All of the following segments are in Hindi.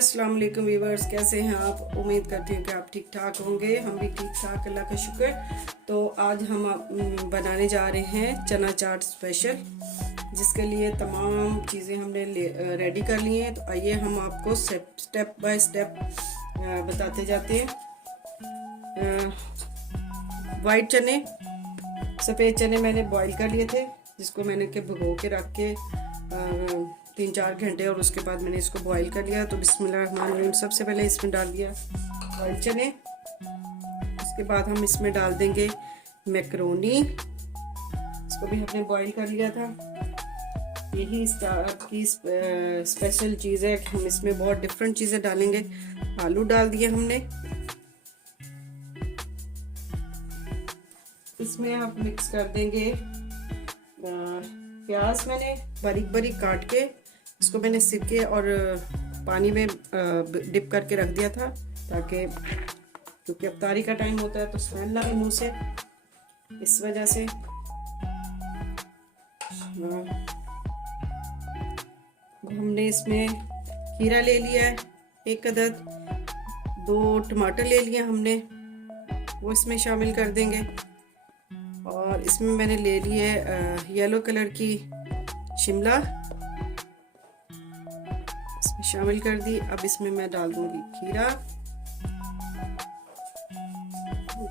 अस्सलाम वालेकुम व्यूवर्स, कैसे हैं आप। उम्मीद करती हूँ कि आप ठीक ठाक होंगे। हम भी ठीक ठाक, अल्लाह का शुक्र। तो आज हम बनाने जा रहे हैं चना चाट स्पेशल, जिसके लिए तमाम चीज़ें हमने रेडी कर ली हैं। तो आइए हम आपको स्टेप बाय स्टेप बताते जाते हैं। वाइट चने, सफ़ेद चने मैंने बॉईल कर लिए थे, जिसको मैंने भिगो के रख के 3-4 घंटे, और उसके बाद मैंने इसको बॉईल कर लिया। तो बिस्मिल्लाहिर्रहमानिर्रहीम सबसे पहले इसमें डाल दिया बॉयल चने। उसके बाद हम इसमें डाल देंगे मैकरोनी, इसको भी हमने बॉईल कर लिया था। यही की स्पेशल चीज़ है कि हम इसमें बहुत डिफरेंट चीज़ें डालेंगे। आलू डाल दिए हमने। इसमें आप मिक्स कर देंगे प्याज, मैंने बारीक बारीक काट के इसको मैंने सिरके और पानी में डिप करके रख दिया था, ताकि क्योंकि अफ्तारी का टाइम होता है तो स्मेल ना आए मुँह से, इस वजह से। हमने इसमें खीरा ले लिया है 1 अदद, 2 टमाटर ले लिया हमने, वो इसमें शामिल कर देंगे। और इसमें मैंने ले ली है येलो कलर की शिमला, इसमें शामिल कर दी। अब इसमें मैं डाल दूंगी खीरा,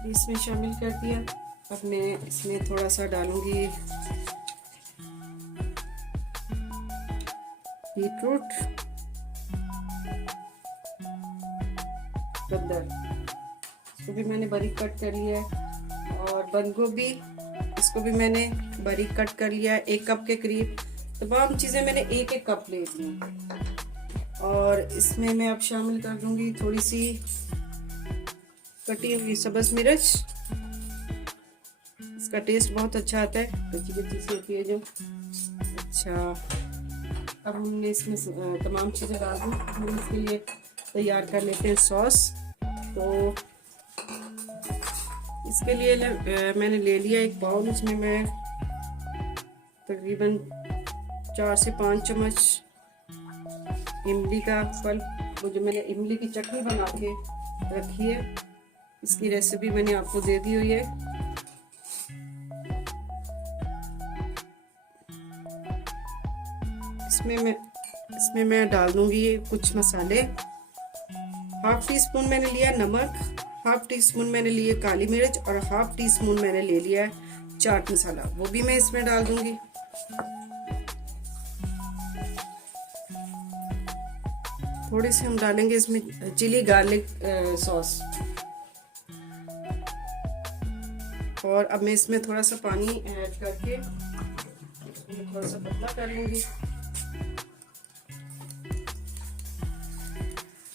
इसमें शामिल कर दिया। अब मैं इसमें थोड़ा सा डालूंगी बीटरूट, गद्दर, इसको भी मैंने बारीक कट कर लिया है। और बंद गोभी, इसको भी मैंने बारीक कट कर लिया है 1 कप के करीब। तमाम चीज़ें मैंने 1-1 कप ले ली। और इसमें मैं अब शामिल कर दूंगी थोड़ी सी कटी हुई सब्ज़ मिर्च, इसका टेस्ट बहुत अच्छा आता है, कच्ची कच्ची सी होती है जो। अच्छा, अब हमने इसमें तमाम चीज़ें डाल दी। हम इसके लिए तैयार कर लेते हैं सॉस। तो इसके लिए मैंने ले लिया 1 बाउल, इसमें मैं तकरीबन 4 से 5 चम्मच इमली का फल, वो जो मैंने इमली की चटनी बना के रखी है, इसकी रेसिपी मैंने आपको दे दी हुई है। इसमें मैं डाल दूंगी कुछ मसाले। 1/2 टीस्पून मैंने लिया नमक, 1/2 टीस्पून मैंने लिए काली मिर्च, और 1/2 टीस्पून मैंने ले लिया है चाट मसाला, वो भी मैं इसमें डाल दूंगी। थोड़ी सी हम डालेंगे इसमें चिली गार्लिक सॉस। और अब मैं इसमें थोड़ा सा पानी ऐड करके थोड़ा सा पतला कर लूंगी।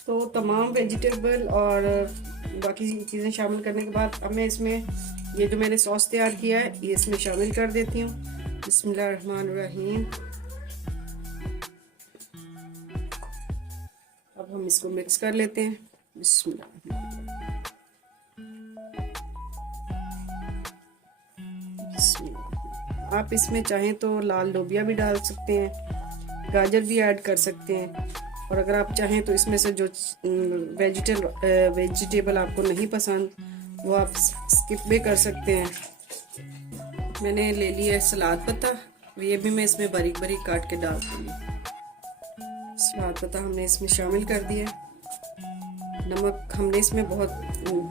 तो तमाम वेजिटेबल और बाकी चीज़ें शामिल करने के बाद अब मैं इसमें ये जो मैंने सॉस तैयार किया है, ये इसमें शामिल कर देती हूँ। बिस्मिल्लाहिर्रहमानिर्रहीम। अब हम इसको मिक्स कर लेते हैं। बिस्मिल्लाह। आप इसमें चाहें तो लाल लोबिया भी डाल सकते हैं, गाजर भी ऐड कर सकते हैं। और अगर आप चाहें तो इसमें से जो वेजिटेबल आपको नहीं पसंद, वो आप स्किप भी कर सकते हैं। मैंने ले लिया है सलाद पत्ता, ये भी मैं इसमें बारीक बारीक काट के डाल दूँगी। सलाद पत्ता हमने इसमें शामिल कर दिया। नमक हमने इसमें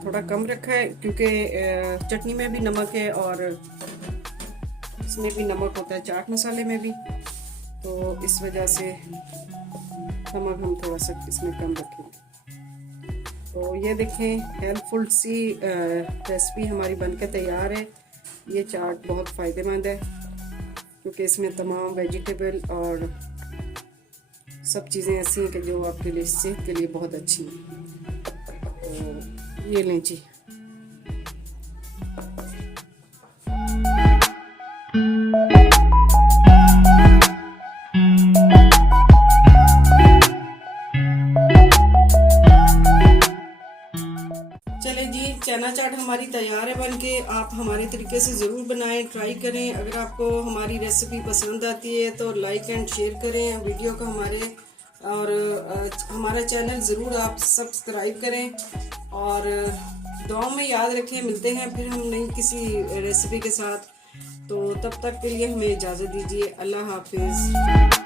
थोड़ा कम रखा है, क्योंकि चटनी में भी नमक है और इसमें भी नमक होता है, चाट मसाले में भी, तो इस वजह से नमक हम थोड़ा सा इसमें कम रखेंगे। तो ये देखें, हेल्पफुल सी रेसिपी हमारी बनके तैयार है। ये चाट बहुत फ़ायदेमंद है, क्योंकि इसमें तमाम वेजिटेबल और सब चीज़ें ऐसी हैं कि जो आपके लिए सेहत के लिए बहुत अच्छी हैं। तो ये लें जी। चले जी, चना चाट हमारी तैयार है बनके। आप हमारे तरीके से ज़रूर बनाएं, ट्राई करें। अगर आपको हमारी रेसिपी पसंद आती है तो लाइक एंड शेयर करें वीडियो को हमारे, और हमारा चैनल ज़रूर आप सब्सक्राइब करें और दुआओं में याद रखें। मिलते हैं फिर हम नई किसी रेसिपी के साथ। तो तब तक के लिए हमें इजाज़त दीजिए। अल्लाह हाफिज़।